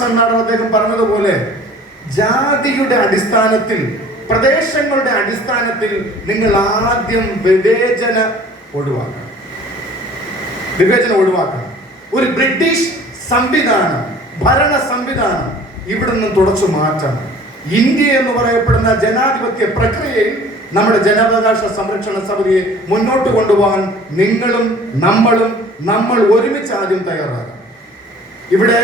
Thomas അണ്ണാടർ അദ്ദേഹം പറഞ്ഞതുപോലെ ജാതിയുടെ അടിസ്ഥാനത്തിൽ, പ്രദേശങ്ങളുടെ അടിസ്ഥാനത്തിൽ നിങ്ങൾ ആദ്യം വിവേചനം ഒഴിവാക്കണം. ഒരു ബ്രിട്ടീഷ് സംവിധാനം, ഭരണ സംവിധാനം ഇവിടെ നിന്ന് തുടച്ചു മാറ്റണം. ഇന്ത്യ എന്ന് പറയപ്പെടുന്ന ജനാധിപത്യ പ്രക്രിയയിൽ നമ്മുടെ ജനാവകാശ സംരക്ഷണ സമിതിയെ മുന്നോട്ട് കൊണ്ടുപോകാൻ നിങ്ങളും നമ്മൾ ഒരുമിച്ച് ആദ്യം തയ്യാറാകാം. ഇവിടെ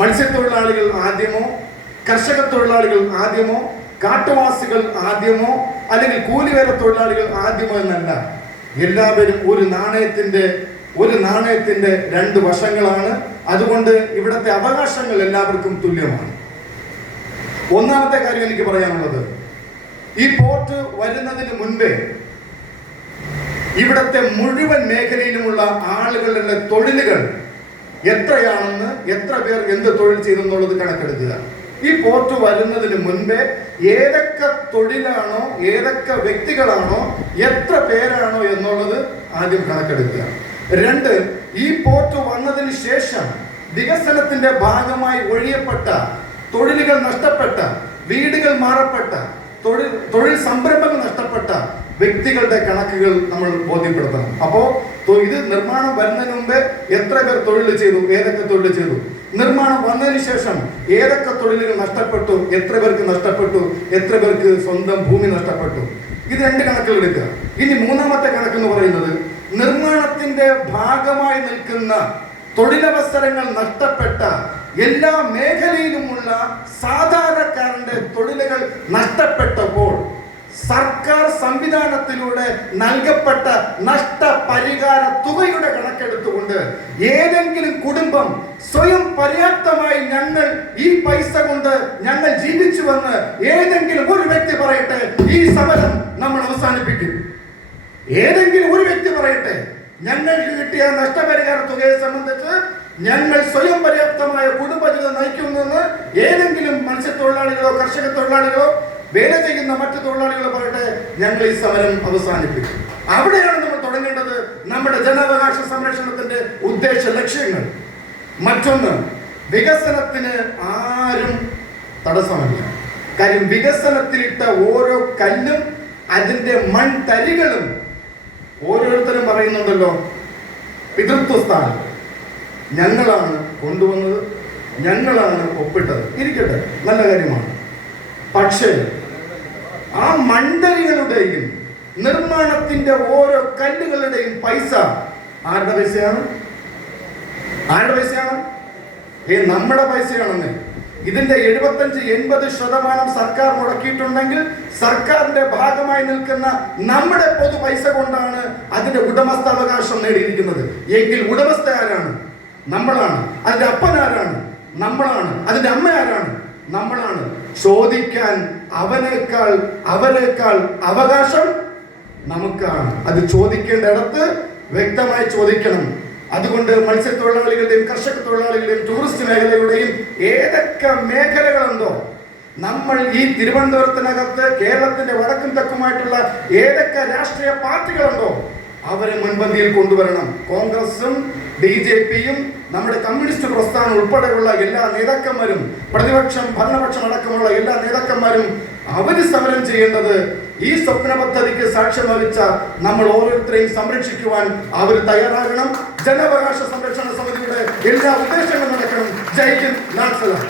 മത്സ്യത്തൊഴിലാളികൾ ആദ്യമോ, കർഷക തൊഴിലാളികൾ ആദ്യമോ, കാട്ടുവാസികൾ ആദ്യമോ, അല്ലെങ്കിൽ കൂലിവേല തൊഴിലാളികൾ ആദ്യമോ എന്നല്ല. എല്ലാവരും ഒരു നാണയത്തിന്റെ രണ്ട് വശങ്ങളാണ്. അതുകൊണ്ട് ഇവിടുത്തെ അവകാശങ്ങൾ എല്ലാവർക്കും തുല്യമാണ്. ഒന്നാമത്തെ കാര്യം എനിക്ക് പറയാനുള്ളത്, ഈ പോർട്ട് വരുന്നതിന് മുൻപേ ഇവിടത്തെ മുഴുവൻ മേഖലയിലുമുള്ള ആളുകളുടെ തൊഴിലുകൾ എത്രയാണെന്ന്, എത്ര പേർ എന്ത് തൊഴിൽ ചെയ്തെന്നുള്ളത് കണക്കെടുക്കുക. ഈ പോർട്ട് വരുന്നതിന് മുൻപേ ഏതൊക്കെ തൊഴിലാണോ, ഏതൊക്കെ വ്യക്തികളാണോ, എത്ര പേരാണോ എന്നുള്ളത് ആദ്യം കണക്കെടുക്കുക. രണ്ട്, ഈ പോർട്ട് വന്നതിന് ശേഷം വികസനത്തിന്റെ ഭാഗമായി ഒഴിയപ്പെട്ട, തൊഴിലുകൾ നഷ്ടപ്പെട്ട, വീടുകൾ മാറപ്പെട്ട, തൊഴിൽ സംരംഭങ്ങൾ നഷ്ടപ്പെട്ട വ്യക്തികളുടെ കണക്കുകൾ നമ്മൾ ബോധ്യപ്പെടുത്തണം. അപ്പോ ഇത് നിർമ്മാണം വരുന്നതിന് മുമ്പേ എത്ര പേർ തൊഴിൽ ചെയ്തു, ഏതൊക്കെ തൊഴിൽ ചെയ്തു, നിർമ്മാണം വന്നതിന് ശേഷം ഏതൊക്കെ തൊഴിലുകൾ നഷ്ടപ്പെട്ടു, എത്ര പേർക്ക് നഷ്ടപ്പെട്ടു, എത്ര പേർക്ക് സ്വന്തം ഭൂമി നഷ്ടപ്പെട്ടു, ഇത് രണ്ട് കണക്കുകൾ എടുക്കുക. ഇനി മൂന്നാമത്തെ കണക്കെന്ന് പറയുന്നത്, നിർമ്മാണത്തിന്റെ ഭാഗമായി നിൽക്കുന്ന തൊഴിലവസരങ്ങൾ നഷ്ടപ്പെട്ട എല്ലാ മേഖലയിലുമുള്ള സാധാരണക്കാരന്റെ തൊഴിലുകൾ നഷ്ടപ്പെട്ടപ്പോൾ സർക്കാർ സംവിധാനത്തിലൂടെ നൽകപ്പെട്ട നഷ്ടപരിഹാര തുകയുടെ കണക്കെടുത്തുകൊണ്ട് ഏതെങ്കിലും കുടുംബം സ്വയം പര്യാപ്തമായി ഞങ്ങൾ ഈ പൈസ കൊണ്ട് ഞങ്ങൾ ജീവിച്ചുവെന്ന് ഏതെങ്കിലും ഒരു വ്യക്തി പറയട്ടെ, ഈ സമരം നമ്മൾ അവസാനിപ്പിക്കും. ഏതെങ്കിലും ഒരു വ്യക്തി പറയട്ടെ, ഞങ്ങൾക്ക് കിട്ടിയ നഷ്ടപരിഹാര തുകയെ സംബന്ധിച്ച് ഞങ്ങൾ സ്വയം പര്യാപ്തമായ കുടുംബജീവിതം നയിക്കുന്നെന്ന് ഏതെങ്കിലും മത്സ്യത്തൊഴിലാളികളോ, കർഷക തൊഴിലാളികളോ, വേല ചെയ്യുന്ന മറ്റു തൊഴിലാളികളോ പറയട്ടെ, ഞങ്ങൾ ഈ സമരം അവസാനിപ്പിക്കും. അവിടെയാണ് നമ്മൾ തുടങ്ങേണ്ടത് നമ്മുടെ ജനാവകാശ സംരക്ഷണത്തിന്റെ ഉദ്ദേശ ലക്ഷ്യങ്ങൾ. മറ്റൊന്ന്, വികസനത്തിന് ആരും തടസ്സമല്ല. കാര്യം വികസനത്തിലിട്ട ഓരോ കല്ലും അതിന്റെ മൺതരികളും ഓരോരുത്തരും പറയുന്നുണ്ടല്ലോ, പിതൃത്വസ്ഥാനം ഞങ്ങളാണ് കൊണ്ടുവന്നത്, ഞങ്ങളാണ് ഒപ്പിട്ടത്. ഇരിക്കട്ടെ, നല്ല കാര്യമാണ്. പക്ഷേ ആ മൺതരികളുടെയും നിർമ്മാണത്തിന്റെ ഓരോ കല്ലുകളുടെയും പൈസ ആരുടെ പൈസയാണ്? നമ്മുടെ പൈസയാണെന്ന്. ഇതിന്റെ 75-80% സർക്കാർ മുടക്കിയിട്ടുണ്ടെങ്കിൽ സർക്കാരിന്റെ ഭാഗമായി നിൽക്കുന്ന നമ്മുടെ പൊതു പൈസ കൊണ്ടാണ് അതിന്റെ ഉടമസ്ഥാവകാശം നേടിയിരിക്കുന്നത്. എങ്കിൽ ഉടമസ്ഥ ആരാണ്? നമ്മളാണ്. അതിന്റെ അപ്പനാരാണ്? നമ്മളാണ്. അതിന്റെ അമ്മ ആരാണ്? നമ്മളാണ്. ചോദിക്കാൻ അവരെക്കാൾ അവകാശം നമുക്കാണ്. അത് ചോദിക്കേണ്ടിടത്ത് വ്യക്തമായി ചോദിക്കണം. അതുകൊണ്ട് മത്സ്യത്തൊഴിലാളികളുടെയും കർഷക തൊഴിലാളികളുടെയും ടൂറിസ്റ്റ് മേഖലയുടെയും ഏതൊക്കെ മേഖലകളുണ്ടോ, നമ്മൾ ഈ തിരുവനന്തപുരത്തിനകത്ത് കേരളത്തിന്റെ വടക്കും തെക്കുമായിട്ടുള്ള ഏതൊക്കെ രാഷ്ട്രീയ പാർട്ടികളുണ്ടോ അവരെ മുൻപന്തിയിൽ കൊണ്ടുവരണം. കോൺഗ്രസും BJPയും നമ്മുടെ കമ്മ്യൂണിസ്റ്റ് പ്രസ്ഥാനം ഉൾപ്പെടെയുള്ള എല്ലാ നേതാക്കന്മാരും, പ്രതിപക്ഷം ഭരണപക്ഷം അടക്കമുള്ള എല്ലാ നേതാക്കന്മാരും അവര് സമരം ചെയ്യേണ്ടത് ഈ സ്വപ്ന പദ്ധതിക്ക് സാക്ഷ്യം വഹിച്ച നമ്മൾ ഓരോരുത്തരെയും സംരക്ഷിക്കുവാൻ അവർ തയ്യാറാകണം. ജനാവകാശ സംരക്ഷണ സമിതിയുടെ എല്ലാ ഉദ്ദേശങ്ങളും നടക്കണം. ജയ് ഹിന്ദ്, ലാൽ സലാം.